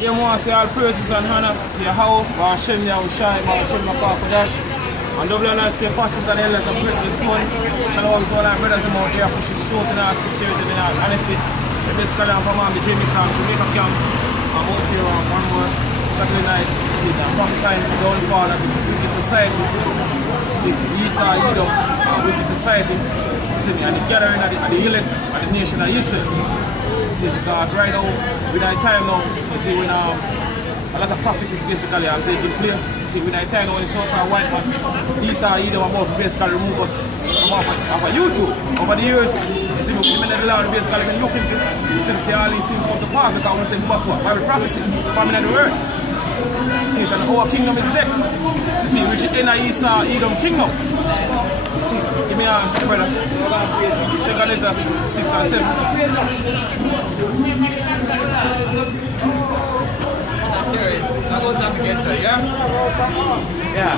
You want to say all praises and honor to Yahweh, Hashem Yahushai, Hashem Makakodash, and double honor to the pastors and elders of Great Stone. Shalom to all our brothers and out there, pushing strength in our sincerity and our honesty. The best color from the Jamie Sam, Jamaica camp. I'm out here on one more Saturday night. See, I'm prophesying the downfall of this wicked society. See, Esau, Edom, wicked society. See, and the gathering of the elect of the nation of Israel. See, because right now, we're in a time now, you see, when a lot of prophecies basically are taking place. You see, we're in a time now when the so-called white man, Esau, Edom, about to basically remove us from off of YouTube. Over the years, you see, the men of the Lord basically been looking to, you see all these things come to pass because we say back to a Bible prophecy, famine of the word. You see, and our kingdom is next. You see, we should enter Esau, Edom kingdom. You see, give me a hand, brother. 2 Esau 6 and 7. I'll go down again, yeah? Yeah.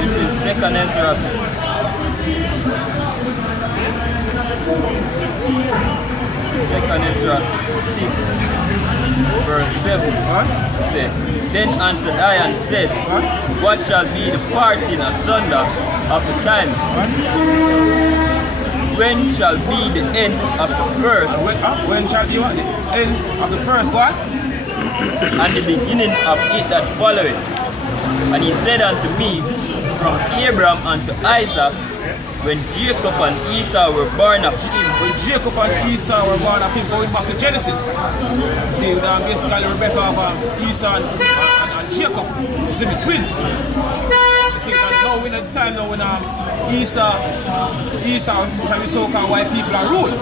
This is 2 Esau 6, verse 7. Say, then answered I and said, what shall be the parting asunder of the times? When shall be the end of the first? When shall be what? The end of the first what? And the beginning of it that followeth. And he said unto me, from Abraham unto Isaac, when Jacob and Esau were born of him. When Jacob and Esau were born of him, going back to Genesis. See, basically Rebecca of Esau and Jacob. You see, the twin. You see, and now we're at the time now when Esau, which are the so-called white people, are rule.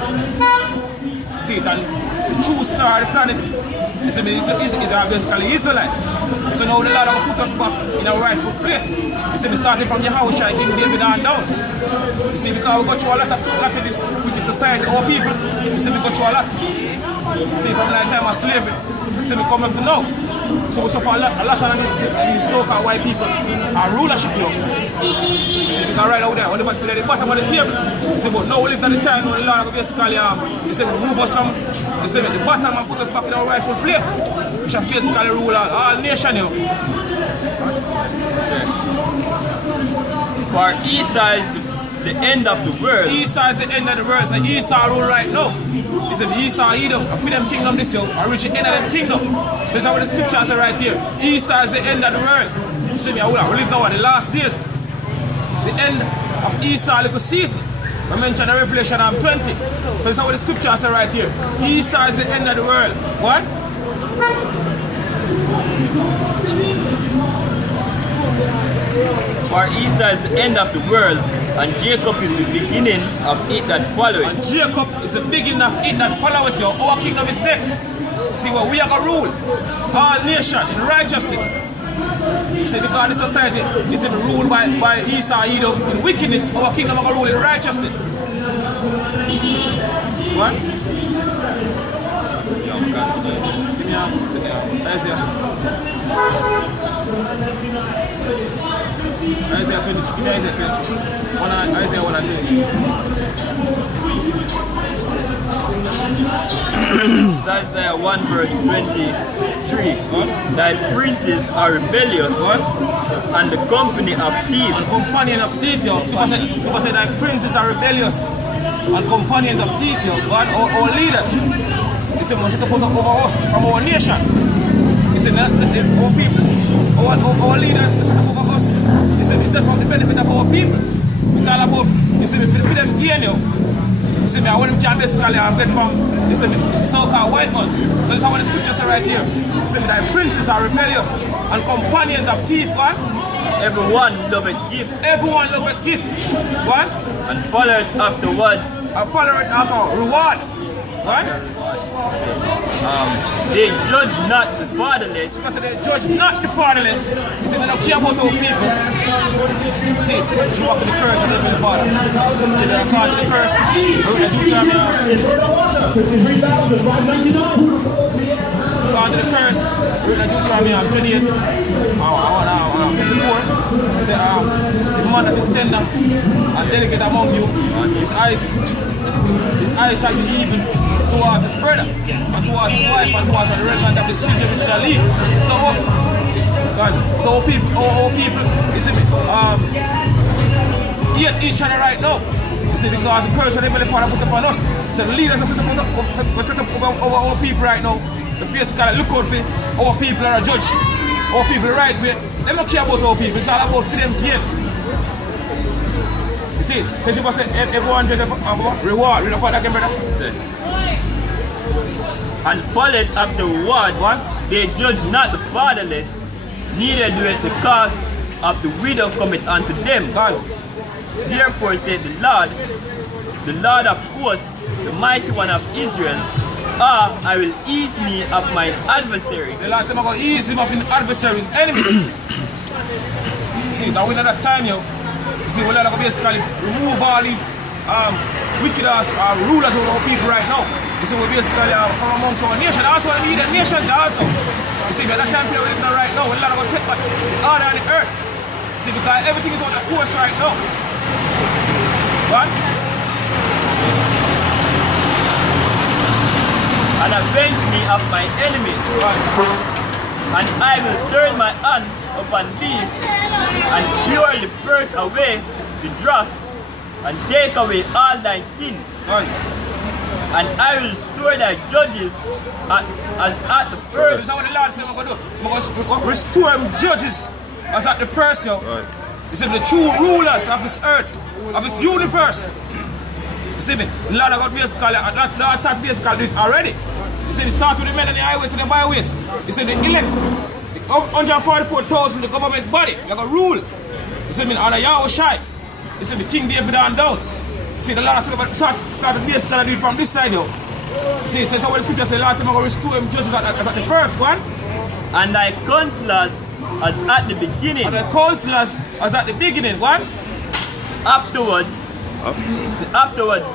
You see, and the true star of the planet is basically Israelite. So now the Lord will put us back in our rightful place. You see, we started from Yahushua, King David and down. You see, because we go through a lot of this wicked society, our people, you see, we go through a lot. You see, from the time of slavery, you see, we come up to now. So we suffer a lot of these so-called white people are rulership now. You see, we can right out there, when they play at the bottom of the table. You see, but now we live at the time when the Lord will basically, you see, move us from, you see, the bottom and put us back in our rightful place. We shall basically rule all nations now. For Esau is the end of the world. Esau is the end of the world, so Esau rule right now. He said Esau, Edom, and for them kingdom this year, I reach the end of them kingdom. So that's what the scriptures are right here. Esau is the end of the world. You see me, we live now at the last days. The end of Esau, little season. I mentioned in Revelation 20. So that's what the scriptures are right here. Esau is the end of the world. What? For Esau is the end of the world, and Jacob is the beginning of it that followeth. And Jacob is the beginning of it that followeth you. Our kingdom is next. See what we are going to rule all nations in righteousness. You see, because the society is ruled by Esau, Edom in wickedness, our kingdom is going to rule in righteousness. What? Isaiah 20. Isaiah 1 and 20. Isaiah 1 verse 23. Thy princes are rebellious, and the company of thieves. And companion of thieves, people say thy princes are rebellious, and companions of thieves, God, our leaders. He said, we should put up over us, from our nation. He said, our people, our leaders, they should over us. He said, it's not for the benefit of our people. It's all about, you see, for them gain you. You see, I want them to basically get from, you see, the so-called white man. So that's how the scriptures are right here. You see, thy princes are rebellious, and companions of thieves, God. Everyone loveth gifts. Everyone loveth gifts. What? And followeth afterwards. And followeth after reward. What? They judge not the fatherless. Because they judge not the fatherless. You see, they don't care about our people. See, she walk in the curse and live in the father. See, they're caught in the curse. Caught in the curse. We're in Deuteronomy 28. 54. Say, the man that is tender and delicate among you, his eyes eye shall be even towards his brother, and towards his wife, and towards the remnant of his children which shall leave. So people, you see, hate each other right now. You see, because the curse of the Heavenly Father put upon us. So the leaders are set up over our people right now. Let's basically look out for our people that are judged. Our people right way. They don't care about our people. It's all about for them gain. You see, so she was saying everyone judge of reward. You know what that can brother? And followed afterward, they judge not the fatherless, neither do it the cause of the widow cometh unto them. God. Therefore said the Lord of hosts, the mighty one of Israel, I will ease me of mine adversaries. The Lord said, I'm going to ease him of his adversaries, enemies. See, that we're not that time, yo. You see, we're going to basically remove all these wicked rulers over our people right now. You see, we're basically from amongst our nation. Also, the leading nations also. You see, at that time we're living right now, we're going to set back the order on the earth. You see, because everything is on the course right now. What? And avenge me of my enemies. And I will turn my hand upon thee, and purely purge away the dross, and take away all thy kin. And I will restore thy judges as at the first. This is what the Lord said I'm going to do. I'm going to restore judges as at the first, yo. He said the true rulers of this earth, of this universe. You see me? The Lord got basically, that Lord started basically doing it already. You see, he started with the men on the highways and the byways. He said the elect, the 144,000, the government body, they got rule. You see me? Under Yahweh Shai. You see me? King David on down. You see, the Lord started basically doing it from this side, yo. You see, so what the scripture says, last time I'm going to restore him judges as at the first one. And thy counselors as at the beginning. And the counselors as at the beginning, what? Afterwards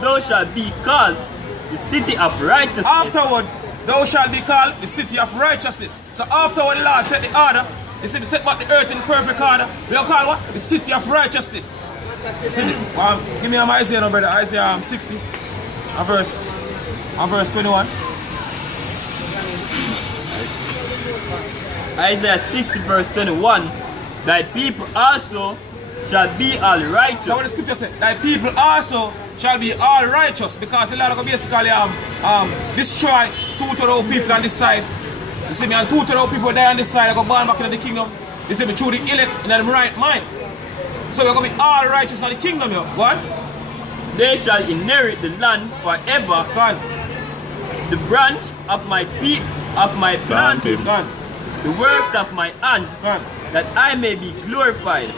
thou shalt be called the city of righteousness. Afterwards, thou shalt be called the city of righteousness. So afterward the Lord set the order, he said, set back the earth in perfect order. We are called what? The city of righteousness. You see, give me Isaiah, no brother, Isaiah 60, and verse 21. Isaiah 60 verse 21. Thy people also shall be all righteous. So what the scripture says, thy people also shall be all righteous, because the Lord will basically destroy two-thirds of people on this side. You see me, and two-thirds of people die on this side, they go born back into the kingdom. You see me, through the elect in the right mind. So we're going to be all righteous in the kingdom, yo. What? They shall inherit the land forever. God. The branch of my feet, of my planting, God. the works of my hand, God. that I may be glorified.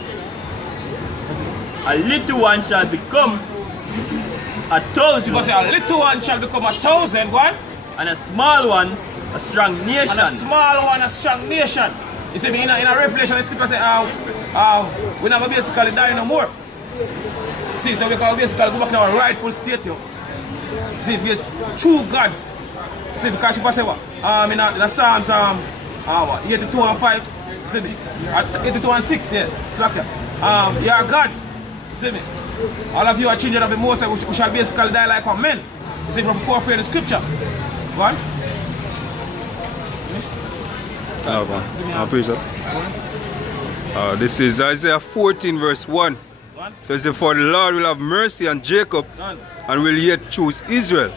A little one shall become 1,000. Because a little one shall become 1,000, what? And a small one, a strong nation. And a small one, a strong nation. You see, in a Revelation, the scripture says, we're not going to basically die no more. See, so we're going to basically go back to our rightful state, yo. See, we're true gods. See, because she said what? In the Psalms, 82 and 5, see, 82 and 6, yeah, it's like that. You are gods. You see me? All of you are children of the Most High, we shall basically die like one men. You see, we're powerful in the scripture. What? This is Isaiah 14 verse 1. So it says, for the Lord will have mercy on Jacob and will yet choose Israel.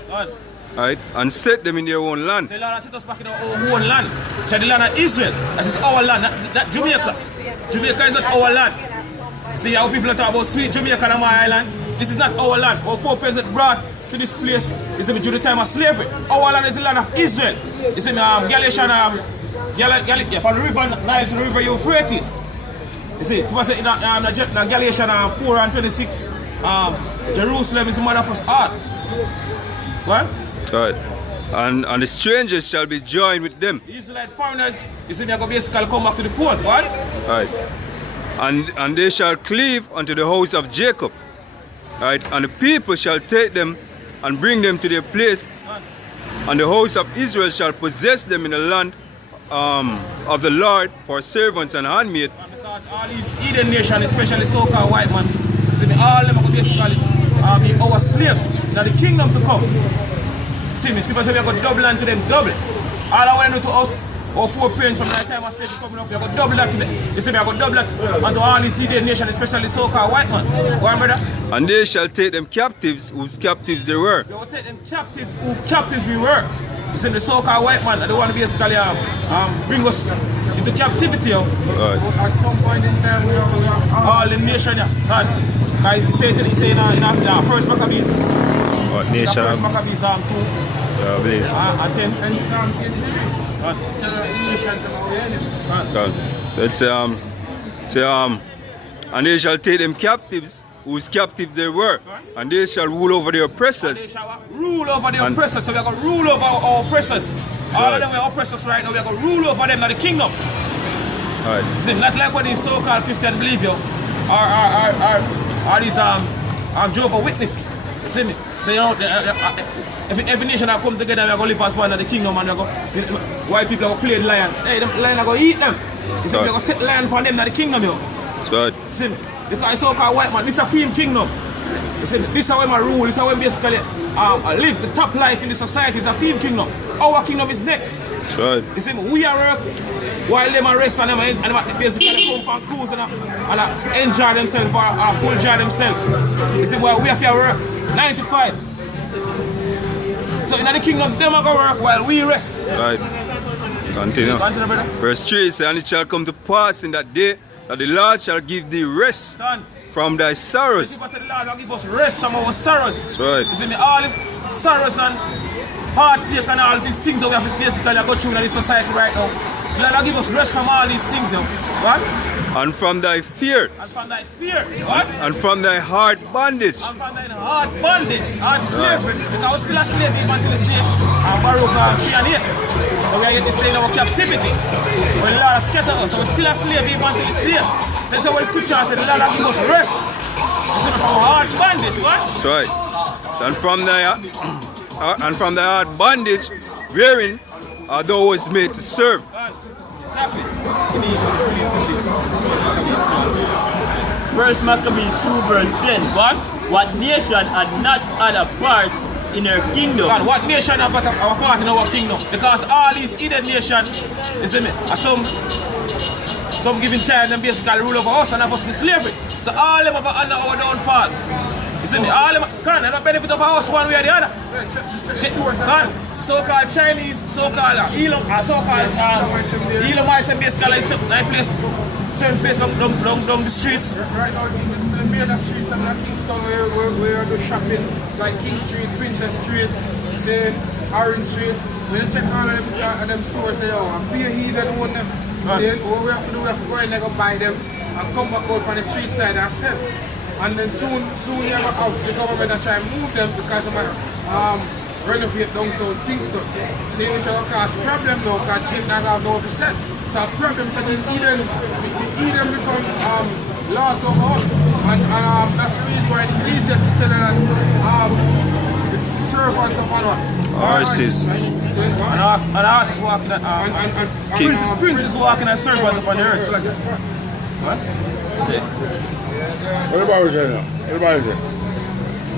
Right? And set them in their own land. So the Lord has set us back in our own land. So the land of Israel, that is our land, not Jamaica. Jamaica is not our land. See how people talk about sweet Jamaica and my island. This is not our land. Our foreparents that brought to this place is during the time of slavery. Our land is the land of Israel. You see, Galatian, from the river Nile to the river Euphrates. You see, it was in Galatians 4 and 26. Jerusalem is the mother of us art. What? Right. And the strangers shall be joined with them. The Israelite foreigners, you see, they're going to basically come back to the fold. What? Right. And they shall cleave unto the house of Jacob. Right. And the people shall take them and bring them to their place. And the house of Israel shall possess them in the land of the Lord for servants and handmaids. Because all these Eden nations, especially so-called white man, you see, all of them are basically be our slave. Now the kingdom to come. See me, people say we are going to double unto them, double. All I want to do to us, our four parents from that time I said coming up, we are going to double that to them. They say we are going to double that unto all these Indian nations, especially so-called white man. Go on, brother. And they shall take them captives whose captives they were. They will take them captives who captives we were. You see the so-called white man, they want to basically bring us into captivity. Right. At some point in time, we have all the nation. Guys, he say in First Maccabees. What nation? First Maccabees 2. I believe. And 10. And Psalm 83. It's and they shall take them captives whose captive they were, and they shall rule over the oppressors. They shall rule over the oppressors. So we are going to rule over our oppressors. All of them are oppressors right now. We are going to rule over them in the kingdom. Right. See, not like what these so-called Christian believe you. Are these Jehovah's Witness. See me? So you know, if every nation that come together, we are going to live as one in the kingdom, and white people are going to play the lion. Hey, the lion are going to eat them. You see, we are going to set the lion upon them in the kingdom, yo. That's right. See me? Because it's so-called white man, this is a film kingdom. You see, this is how we rule, this is how we basically live the top life in the society. It's a film kingdom. Our kingdom is next. That's right. You see, we are work while them are rest and them basically come and cruise and enjoy themselves or full enjoy themselves. You see, well, we have to work 9 to 5. So in the kingdom, them are going to work while we rest. Right. Continue. Continue, brother. Verse 3 says, and it shall come to pass in that day that the Lord shall give thee rest from thy sorrows. People say the Lord will give us rest from our sorrows. That's right. You see me, all the sorrows and heartache and all these things that we have to basically go through in this society right now. The Lord will give us rest from all these things, yo. What? And from thy fear. And from thy fear. What? And from thy hard bondage. And from thy hard bondage, hard slavery. Because we're still a slave even until the slave. And Baruch 3 and 8. So we are yet to stay in our captivity. When the Lord has scattered us, so we're still a slave even until the slave. So that's what the scripture said, the Lord will give us rest. Instead of our hard bondage, what? That's right. And from thy hard bondage, wherein thou was made to serve. Exactly. First Maccabees 2 verse 10. What nation had not had a part in her kingdom? God, what nation have our part in our kingdom? Because all these hidden nations, isn't it? Are some given time them basically rule over us and have us in slavery. So all them are under our downfall. Isn't it? All them can they don't benefit of us one way or the other. Can so-called Chinese, so-called Elomites and basically certain place down the streets. Right now, the major streets in Kingston where do shopping, like King Street, Princess Street, say Orange Street. When you check all of them stores, they are beer heathen one them. Say, what we have to do, we have to go in there and buy them and come back out on the street side and sell. And then soon you have the government to try and move them because of renovate downtown Kingston. So which will cause problem now because Jake not have no percent. So a problem so these Eden become laws of us and that's the reason why the easiest to tell them that it's servants of honor. Horses. And horses walking at princes walking as servants upon the earth. So like that. What? Everybody's there now. Everybody's there.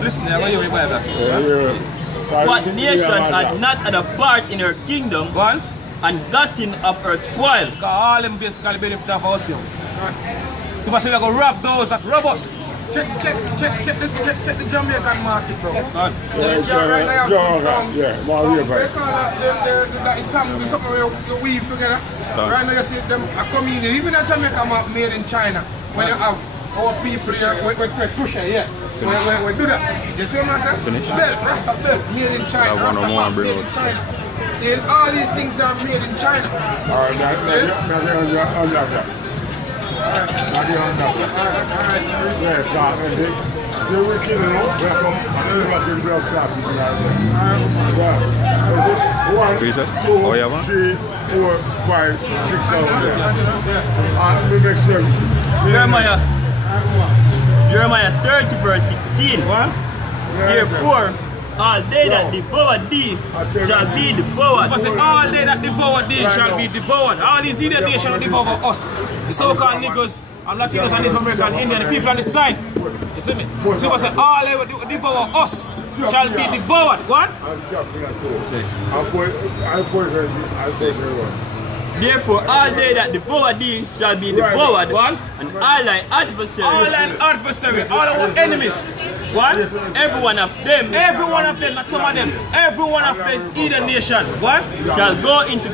Listen, I'm going to hear everybody. What nation had not had a part in her kingdom and gotten of her spoil? Because all them basically benefit of us, yo. People say we're going to rob those that rob us. Check the Jamaican market, bro. Yeah, more real They call that it can be something where you weave together. Right now you see them a community, even a Jamaica map made in China. When you have our people here, we push it, yeah. We do that. You see what I'm saying? Belt, Rasta belt, made in China. Rasta map made in China. See, all these things are made in China. Alright, that's What is it? Oh, yeah, man. 3, 4, 5, 6, 7, 8. Jeremiah 30 verse 16. Therefore, all they that devour thee shall be devoured. Say, all they that devour thee shall be devoured. All these hidden nations will devour us. The so-called Negroes and Latinos and Native American, Indian, the people on the side. You see me? So say, all they will devour us shall be devoured. What? Therefore, all they that devour thee shall be devoured, and all thy adversaries, all our enemies. What? every one of them, Not some of them, every one of these heathen nations, what? shall go into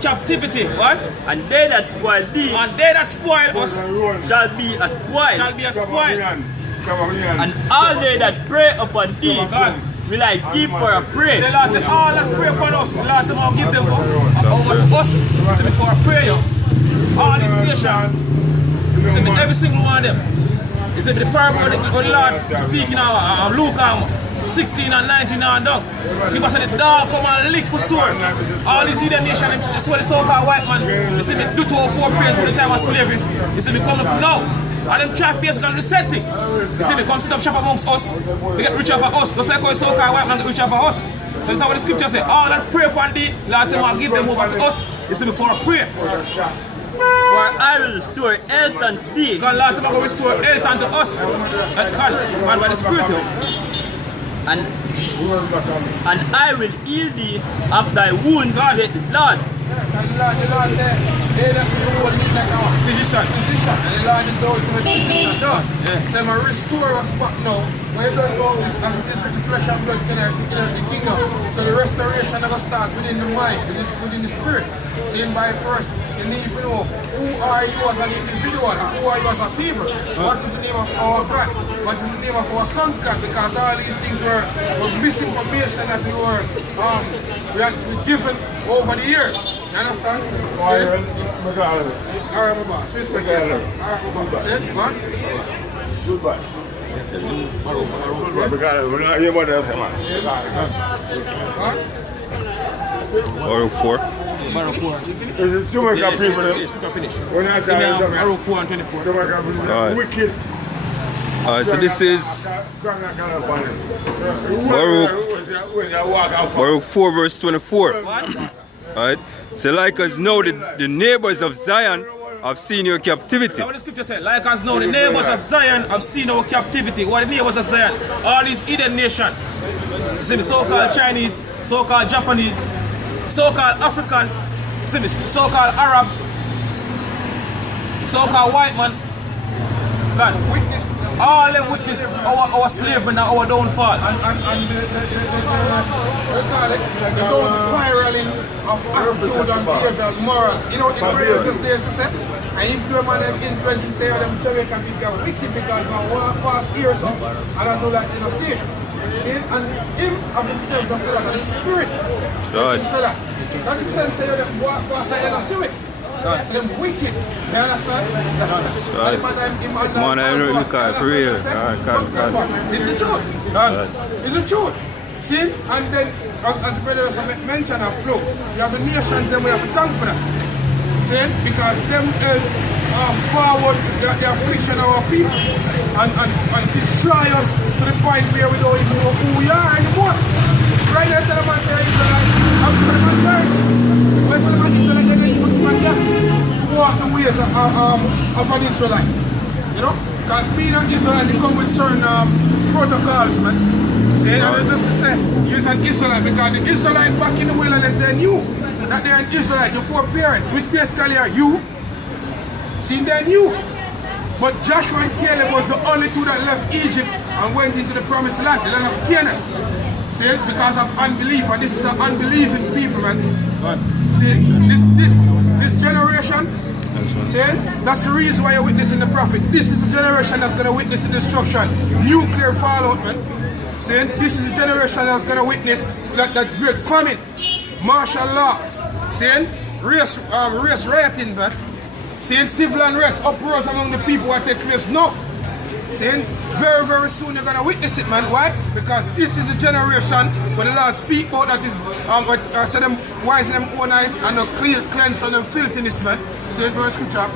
captivity, What? and they that spoil thee And they that spoil us shall be a spoil, and all they that prey upon thee will I give for a prey. The Lord said, all that pray upon us, the Lord said, I'll give them over to us. He said, for a prayer. All these nations, he said, every single one of them. He said, the parable of the Lord speaking of Luke 16 and 19 and dog. So he said, the dog come and lick the sword. All these heathen nations, this is what the so-called white man, he said, do 204 prayer to the time of slavery. He said, we come up now. And them try basically the same thing. You see, they come sit up shop amongst us, they get richer for us, just like how the so-called white man get richer for us. So this is what the scripture say, all that pray upon thee, Lord said, I'll give them over to us. You see, before a prayer. For I will restore health unto thee, Because Lord said, I'm going to restore health unto us. Man, by the Spirit. and I will heal thee of thy wounds, saith the Lord. And the Lord said, they that be hold me like a Physician. And the Lord is the ultimate physician. So I restore us back now. When you don't go this and this with the flesh and blood can the kingdom. So the restoration never start within the mind, within the spirit. Saying by first, you need to know who are you as an individual and who are you as a people. What is the name of our God? What is the name of our son's God? Because all these things were misinformation that we had given over the years. You understand? Alright, my boss. Respect yourself. Alright, my boss. Goodbye. Baruch 4. Baruch 4. It's too much people. Baruch 4 and 24. Wicked. Alright, so this is Baruch 4 verse 24. Alright, so like us know the neighbors of Zion have seen your captivity. So what the scripture said, like us know the neighbors of Zion have seen our captivity. What are the neighbors of Zion? All these hidden nations. You see the so-called Chinese, so-called Japanese, so-called Africans, you see the so-called Arabs, so-called white man. God, witness. All them witness our slavery and our downfall. And the down spiraling of attitude and behavior and morals. You know, in the prayer just there to say, and if the man them influence him say them Jamaican people are wicked because I walk past here so and I do that, you know, see. And him of himself just say that, and the spirit say that. That himself say them walk past and I see it. So them wicked. You understand? Man, I don't look at it for real. It's the truth. It's the truth. See? And then, as Brother mentioned, look, you have the nations and we have to thank for that. See? Because them forward the affliction of our people and destroy us to the point where we don't even know who we are anymore. Right now, tell the man, say, I'm going to die. Where's the man Israelite? They don't even come there to walk the ways of an Israelite. You know? Because being an Israelite, they come with certain protocols, man. See, and just to say, he's an Israelite because the Israelite back in the wilderness, they knew that they're an Israelite, your foreparents, which basically are you. See, they knew. But Joshua and Caleb was the only two that left Egypt and went into the promised land, the land of Canaan. See, because of unbelief, and this is an unbelieving people, man. See, this generation, see, that's the reason why you're witnessing the prophet. This is the generation that's going to witness the destruction, nuclear fallout, man. See, this is the generation that's going to witness that great famine, martial law. See, race rioting, man. See, civil unrest, uproars among the people what take place now. See, very, very soon you're going to witness it, man. Why? Because this is the generation where the Lord speak about that is, say them wise in them own eyes and no cleanse on them filthiness, man. See, verse scripture.